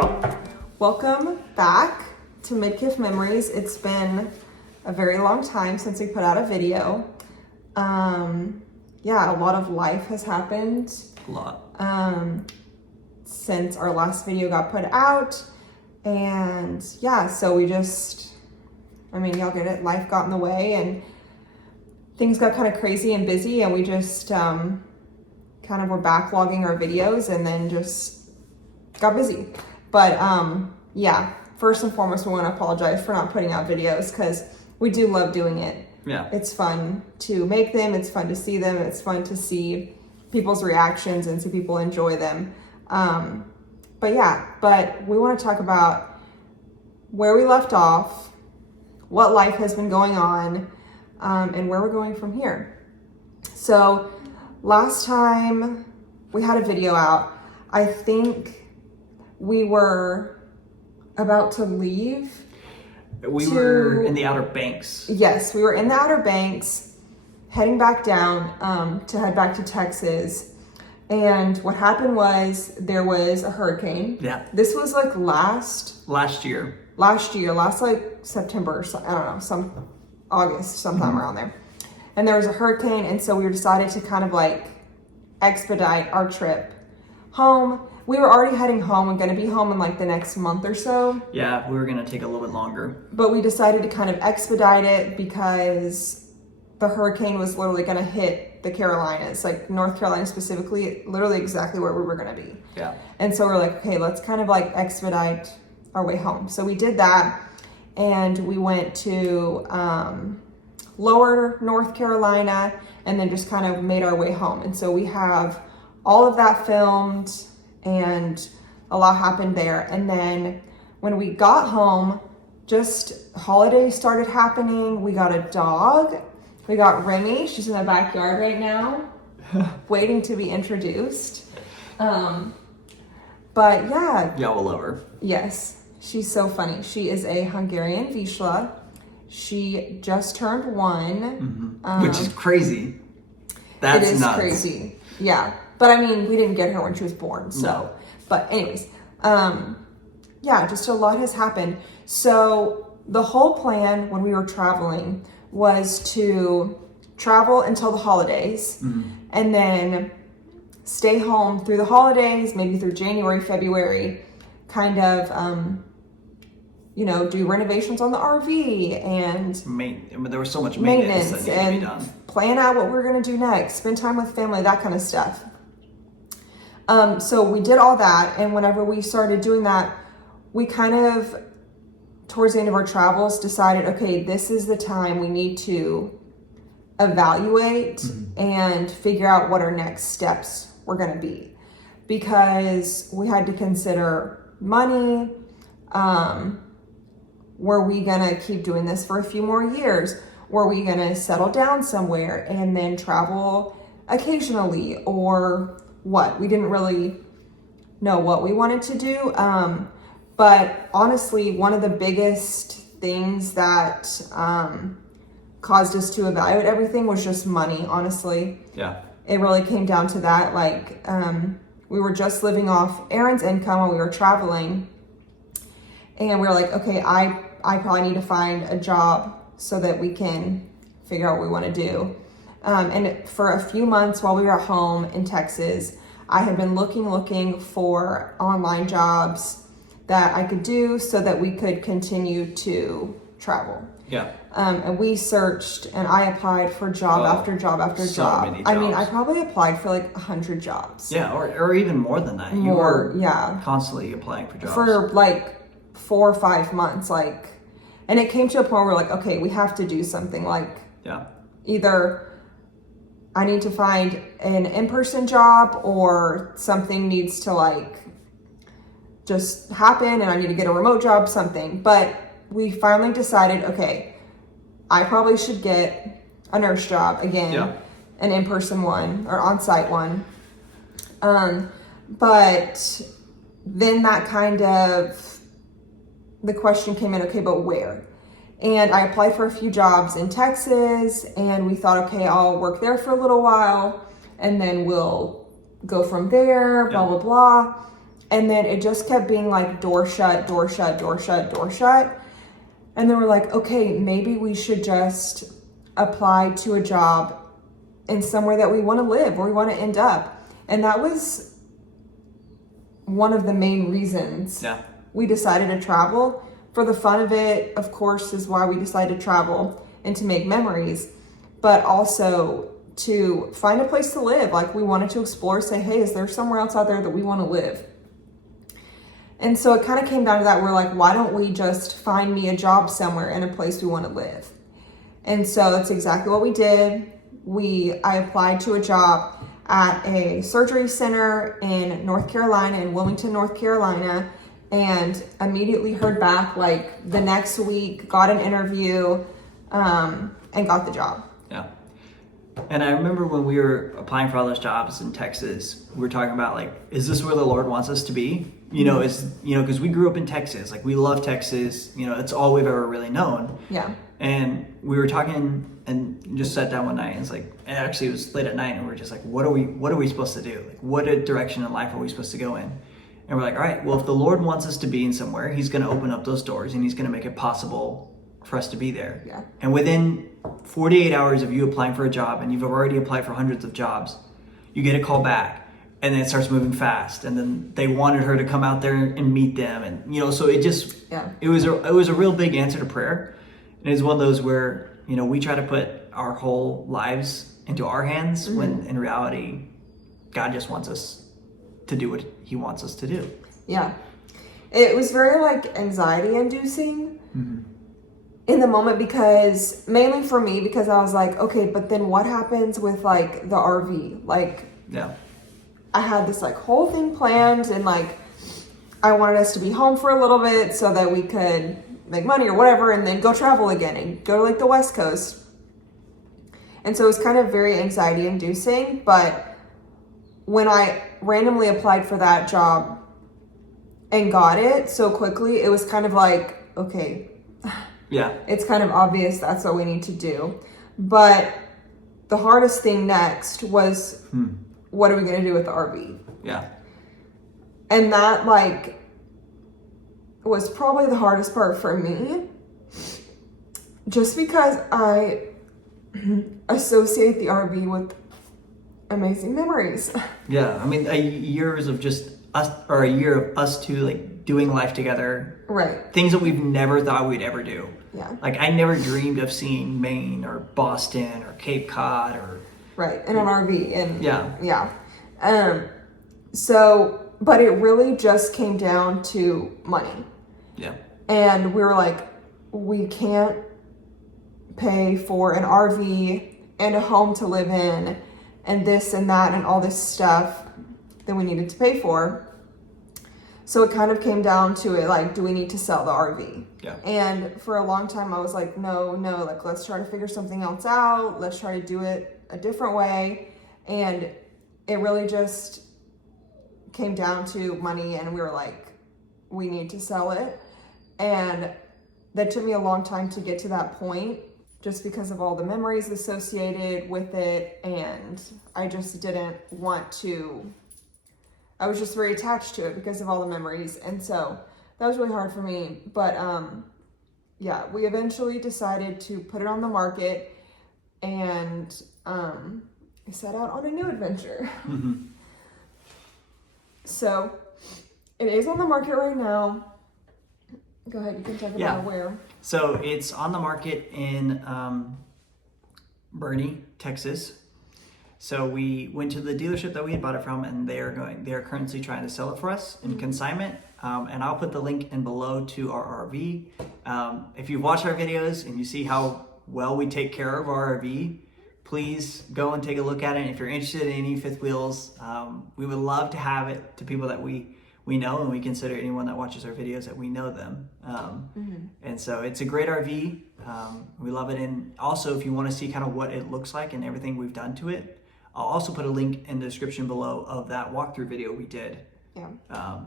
y'all. Welcome back to Midkiff Memories. It's been a very long time since we put out a video. Yeah, a lot of life has happened. A lot. Since our last video got put out. And yeah, so we just, y'all get it. Life got in the way and things got kind of crazy and busy, and we just kind of were backlogging our videos and then just got busy. But yeah, first and foremost, we want to apologize for not putting out videos because we do love doing it. Yeah. It's fun to make them. It's fun to see them. It's fun to see people's reactions and see people enjoy them. But we want to talk about where we left off, what life has been going on, and where we're going from here. So last time we had a video out, I think we were about to leave. We were in the Outer Banks. Yes, we were in the Outer Banks, heading back down to head back to Texas. And what happened was there was a hurricane. Yeah. This was like last year, like September, or I don't know, some August, sometime around there. And there was a hurricane, and so we decided to kind of like expedite our trip home. We were already heading home and going to be home in like the next month or so. Yeah, we were going to take a little bit longer. But we decided to kind of expedite it because the hurricane was literally going to hit the Carolinas, like North Carolina specifically, literally exactly where we were going to be. Yeah. And so we're like, okay, let's kind of like expedite our way home. So we did that, and we went to lower North Carolina and then just kind of made our way home. And so we have all of that filmed, and a lot happened there. And then when we got home, just holidays started happening. We got a dog. We got Remy. She's in the backyard right now, waiting to be introduced. But yeah. Y'all will love her. Yes, she's so funny. She is a Hungarian Vizsla. She just turned 1. Which is crazy. That's it is nuts. crazy. Yeah. But we didn't get her when she was born. So, No. But anyways, yeah, just a lot has happened. So the whole plan when we were traveling was to travel until the holidays and then stay home through the holidays, maybe through January, February, kind of, do renovations on the RV and there was so much maintenance that needed to be done. Plan out what we're going to do next, spend time with family, that kind of stuff. So we did all that, and whenever we started doing that, we kind of, towards the end of our travels, decided, okay, this is the time we need to evaluate and figure out what our next steps were going to be. Because we had to consider money. Were we going to keep doing this for a few more years? Were we going to settle down somewhere and then travel occasionally, or what? We didn't really know what we wanted to do. But honestly, one of the biggest things that caused us to evaluate everything was just money, honestly. Yeah. It really came down to that. We were just living off Aaron's income while we were traveling. And we were like, okay, I probably need to find a job so that we can figure out what we want to do. And for a few months while we were at home in Texas, I had been looking for online jobs that I could do so that we could continue to travel. Yeah. And we searched, and I applied for job after job after so job. many jobs. I probably applied for like 100 jobs. Yeah, or even more than that. You were constantly applying for jobs. For like 4 or 5 months, and it came to a point where we're like, okay, we have to do something. Either I need to find an in-person job, or something needs to just happen and I need to get a remote job, something. But we finally decided, okay, I probably should get a nurse job again, an in-person one or on-site one. But then that kind of, the question came in, okay, but where? And I applied for a few jobs in Texas, and we thought, okay, I'll work there for a little while and then we'll go from there, blah, blah, blah. And then it just kept being like door shut, door shut, door shut, door shut. And then we're like, okay, maybe we should just apply to a job in somewhere that we want to live, where we want to end up. And that was one of the main reasons we decided to travel. For the fun of it, of course, is why we decided to travel and to make memories, but also to find a place to live. Like, we wanted to explore, say, hey, is there somewhere else out there that we want to live? And so it kind of came down to that. We're like, why don't we just find me a job somewhere in a place we want to live? And so that's exactly what we did. I applied to a job at a surgery center in North Carolina, in Wilmington, North Carolina, and immediately heard back like the next week, got an interview, and got the job. Yeah. And I remember when we were applying for all those jobs in Texas, we were talking about like, is this where the Lord wants us to be? Because we grew up in Texas, like we love Texas, it's all we've ever really known. Yeah. And we were talking and just sat down one night, and it was late at night, and we were just like, what are we supposed to do? Like, what direction in life are we supposed to go in? And we're like, all right, well, if the Lord wants us to be in somewhere, he's going to open up those doors and he's going to make it possible for us to be there. Yeah. And within 48 hours of you applying for a job, and you've already applied for hundreds of jobs, you get a call back, and then it starts moving fast. And then they wanted her to come out there and meet them. And, so it just, it was a real big answer to prayer. And it's one of those where, we try to put our whole lives into our hands, when in reality, God just wants us to do what he wants us to do. Yeah. It was very like anxiety inducing in the moment, because mainly for me, because I was like, okay, but then what happens with like the RV? Like, I had this like whole thing planned, and like I wanted us to be home for a little bit so that we could make money or whatever, and then go travel again and go to like the West Coast. And so it was kind of very anxiety inducing. But when I randomly applied for that job and got it so quickly, it was kind of like, okay, it's kind of obvious that's what we need to do. But the hardest thing next was, what are we going to do with the RV? Yeah. And that like was probably the hardest part for me, just because I associate the RV with amazing memories. Yeah, I mean, a year of us two like doing life together. Right. Things that we've never thought we'd ever do. Yeah. Like I never dreamed of seeing Maine or Boston or Cape Cod or. Right, in an RV, and yeah. So, but it really just came down to money. Yeah. And we were like, we can't pay for an RV and a home to live in and this and that and all this stuff that we needed to pay for. So it kind of came down to it, like, do we need to sell the RV? Yeah. And for a long time I was like, no, like, let's try to figure something else out. Let's try to do it a different way. And it really just came down to money, and we were like, we need to sell it. And that took me a long time to get to that point, just because of all the memories associated with it. And I just didn't want to, I was just very attached to it because of all the memories. And so that was really hard for me. But we eventually decided to put it on the market, and I set out on a new adventure. So it is on the market right now. Go ahead, you can talk about where. So it's on the market in Boerne, Texas. So we went to the dealership that we had bought it from, and they are currently trying to sell it for us in consignment. And I'll put the link in below to our RV. If you've watched our videos and you see how well we take care of our RV, please go and take a look at it. And if you're interested in any fifth wheels, we would love to have it to people that we know, and we consider anyone that watches our videos that we know them. And so it's a great RV. We love it. And also, if you want to see kind of what it looks like and everything we've done to it, I'll also put a link in the description below of that walkthrough video we did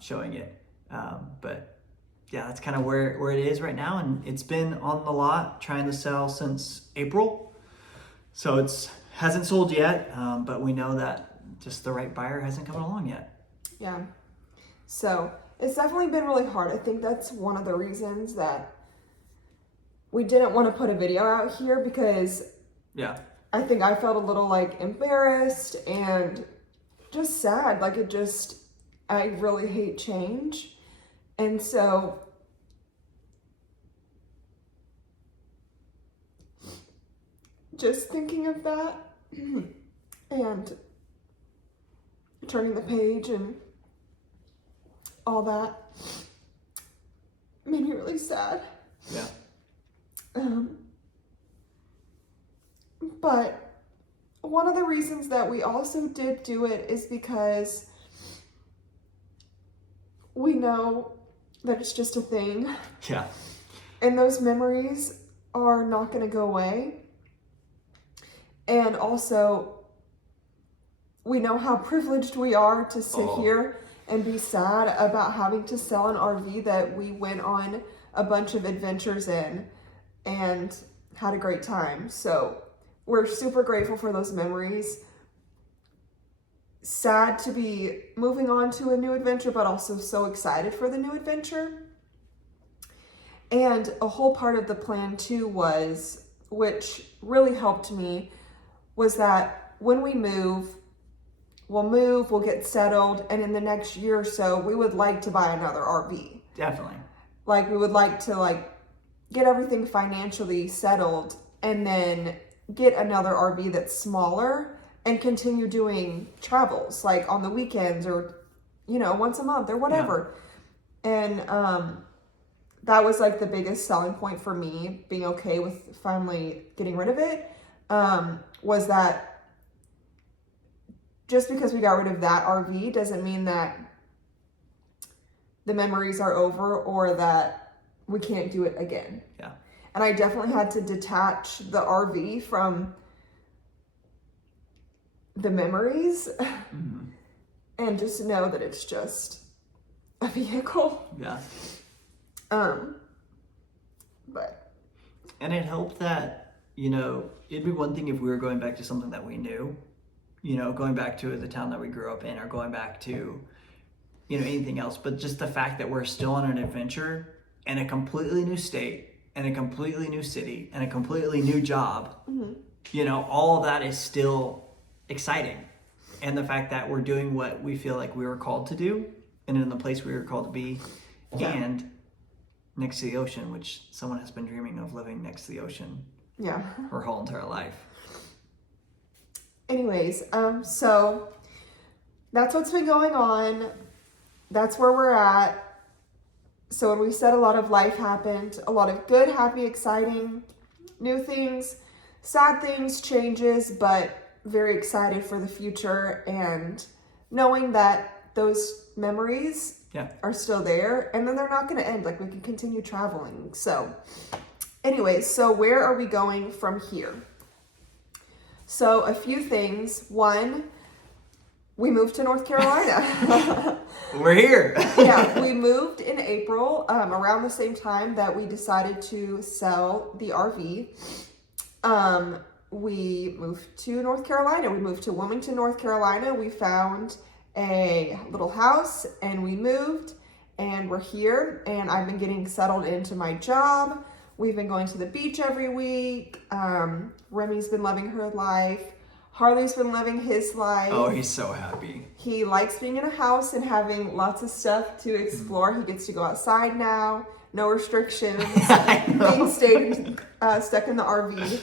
showing it. But yeah, that's kind of where it is right now. And it's been on the lot trying to sell since April. So it hasn't sold yet, but we know that just the right buyer hasn't come along yet. Yeah. So it's definitely been really hard. I think that's one of the reasons that we didn't want to put a video out here, because Yeah. I think I felt a little like embarrassed and just sad. Like I really hate change. And so just thinking of that and turning the page and all that made me really sad. Yeah. But one of the reasons that we also did do it is because we know that it's just a thing. Yeah. And those memories are not going to go away. And also, we know how privileged we are to sit here and be sad about having to sell an RV that we went on a bunch of adventures in and had a great time. So we're super grateful for those memories. Sad to be moving on to a new adventure, but also so excited for the new adventure. And a whole part of the plan too was, which really helped me, was that when we move, we'll get settled, and in the next year or so, we would like to buy another RV. Definitely. Like, we would like to get everything financially settled and then get another RV that's smaller and continue doing travels, like on the weekends or, once a month or whatever. Yeah. And that was like the biggest selling point for me, being okay with finally getting rid of it, was that just because we got rid of that RV doesn't mean that the memories are over or that we can't do it again. Yeah. And I definitely had to detach the RV from the memories and just know that it's just a vehicle. Yeah. But. And it helped that, it'd be one thing if we were going back to something that we knew, going back to the town that we grew up in, or going back to, anything else. But just the fact that we're still on an adventure in a completely new state, and a completely new city, and a completely new job, all of that is still exciting. And the fact that we're doing what we feel like we were called to do, and in the place we were called to be, and next to the ocean, which someone has been dreaming of living next to the ocean her whole entire life. Anyways, so that's what's been going on. That's where we're at. So when we said a lot of life happened, a lot of good, happy, exciting, new things, sad things, changes, but very excited for the future and knowing that those memories are still there, and then they're not going to end. Like, we can continue traveling. So anyways, so where are we going from here? So a few things. One, we moved to North Carolina. We're here. Yeah, we moved in April, around the same time that we decided to sell the RV. We moved to North Carolina. We moved to Wilmington, North Carolina. We found a little house and we moved, and we're here, and I've been getting settled into my job. We've been going to the beach every week. Remy's been loving her life. Harley's been living his life. Oh, he's so happy. He likes being in a house and having lots of stuff to explore. He gets to go outside now. No restrictions. Being stuck in the RV.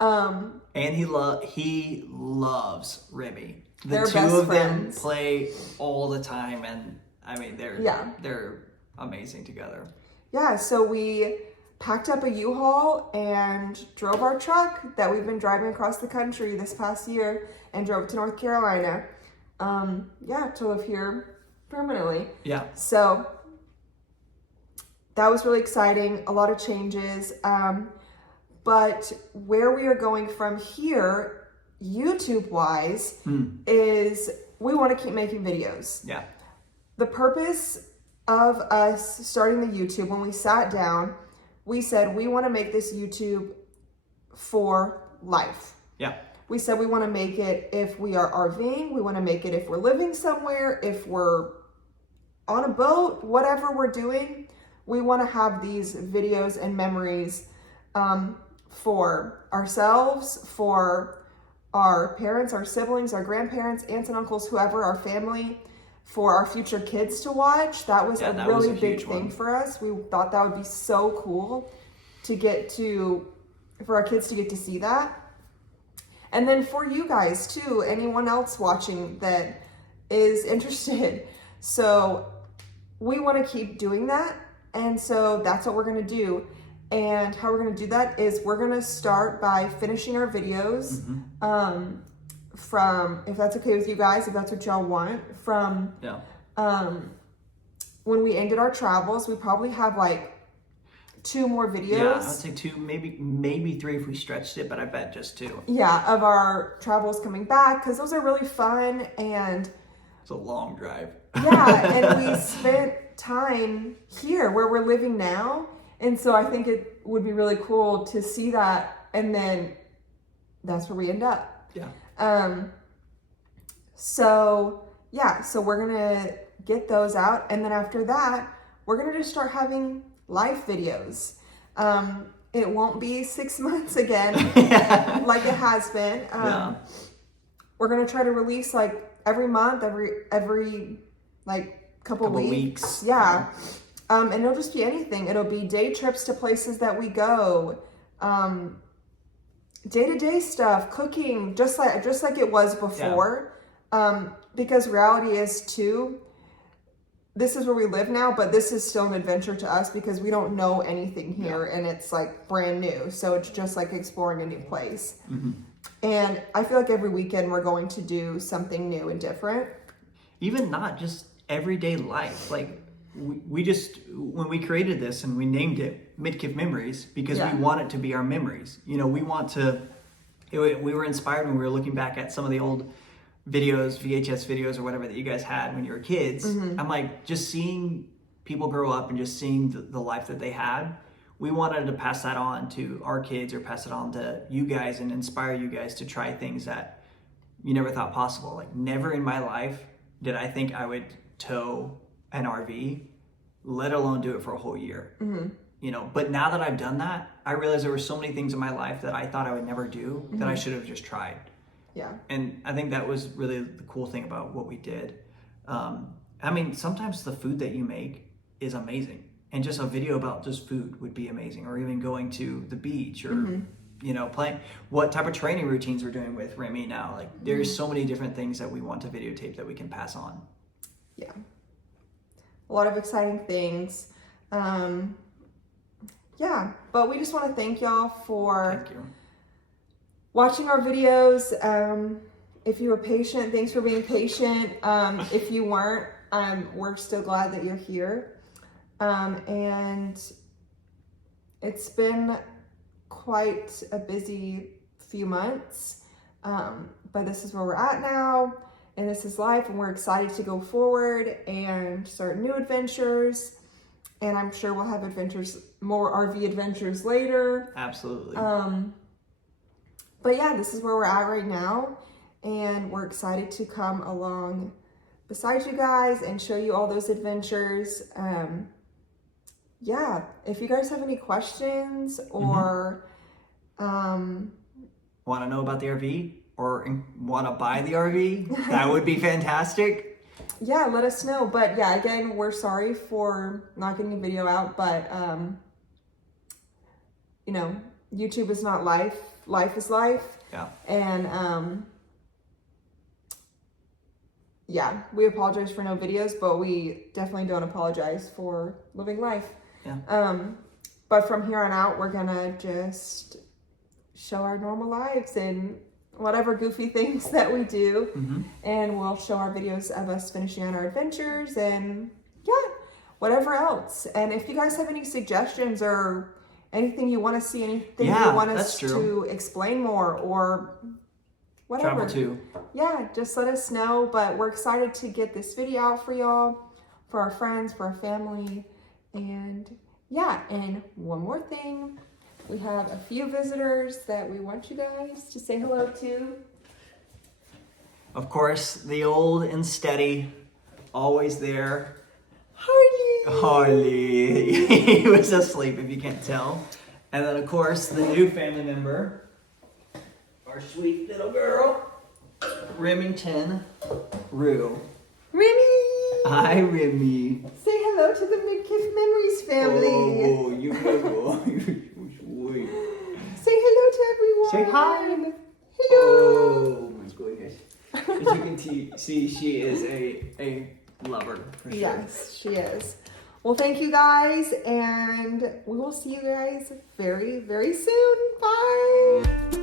And he loves Remy. They're The two best of friends. them play all the time, and I mean they're amazing together. Yeah, so we packed up a U-Haul and drove our truck that we've been driving across the country this past year and drove to North Carolina. To live here permanently. Yeah. So that was really exciting. A lot of changes. But where we are going from here, YouTube-wise, is we want to keep making videos. Yeah. The purpose of us starting the YouTube, when we sat down, we said we want to make this YouTube for life. Yeah. We said we want to make it if we are RVing. We want to make it if we're living somewhere, if we're on a boat, whatever we're doing, we want to have these videos and memories for ourselves, for our parents, our siblings, our grandparents, aunts and uncles, whoever, our family, for our future kids to watch. That was a really big thing for us. We thought that would be so cool for our kids to get to see that. And then for you guys too, anyone else watching that is interested. So we want to keep doing that. And so that's what we're going to do. And how we're going to do that is we're going to start by finishing our videos from, if that's okay with you guys, if that's what y'all want, from when we ended our travels. We probably have like 2 more videos. Yeah, I would say 2, maybe 3 if we stretched it, but I bet just 2. Yeah, of our travels coming back, because those are really fun, and it's a long drive. Yeah, and we spent time here where we're living now, and so I think it would be really cool to see that, and then that's where we end up. Yeah. So we're gonna get those out, and then after that, we're gonna just start having life videos. It won't be 6 months again like it has been. We're gonna try to release like every month, every like couple weeks. Yeah. And it'll just be anything. It'll be day trips to places that we go, day-to-day stuff, cooking, just like it was before. Because reality is too, this is where we live now, but this is still an adventure to us because we don't know anything here, and it's like brand new. So it's just like exploring a new place. And I feel like every weekend we're going to do something new and different. Even not just everyday life. Like we just, when we created this and we named it Midkiff Memories, because we want it to be our memories. You know, we were inspired when we were looking back at some of the old videos, VHS videos or whatever that you guys had when you were kids. I'm like, just seeing people grow up and just seeing the life that they had, we wanted to pass that on to our kids or pass it on to you guys and inspire you guys to try things that you never thought possible. Like, never in my life did I think I would tow an RV, let alone do it for a whole year. You know, but now that I've done that, I realize there were so many things in my life that I thought I would never do that I should have just tried. Yeah. And I think that was really the cool thing about what we did. I mean, sometimes the food that you make is amazing, and just a video about just food would be amazing, or even going to the beach, or you know, playing what type of training routines we're doing with Remy now. Like, there's so many different things that we want to videotape that we can pass on. Yeah. A lot of exciting things. Yeah, but we just want to thank y'all for watching our videos. If you were patient, thanks for being patient. If you weren't, we're still glad that you're here. And it's been quite a busy few months, but this is where we're at now, and this is life, and we're excited to go forward and start new adventures. And I'm sure we'll have more RV adventures later. Absolutely. But yeah, this is where we're at right now, and we're excited to come along beside you guys and show you all those adventures. Yeah, if you guys have any questions or want to know about the RV or want to buy the RV, that would be fantastic. Yeah, let us know. But yeah, again, we're sorry for not getting a video out, but you know, YouTube is not life. Life is life. Yeah. And yeah, we apologize for no videos, but we definitely don't apologize for living life. Yeah. But from here on out, we're gonna just show our normal lives and whatever goofy things that we do, and we'll show our videos of us finishing on our adventures and whatever else. And if you guys have any suggestions or anything you want to see, anything you want us to explain more or whatever, travel too, just let us know. But we're excited to get this video out for y'all, for our friends, for our family. And and one more thing, we have a few visitors that we want you guys to say hello to. Of course, the old and steady, always there, Harley. He was asleep, if you can't tell. And then, of course, the new family member, our sweet little girl, Remington Rue. Remy! Hi, Remy. Say hello to the Midkiff Memories family. Oh, you little sweet. Say hello to everyone. Say hi. Hello. Oh my goodness. As you can see, she is a lover for sure. Yes, she is. Well, thank you guys, and we will see you guys very, very soon. Bye.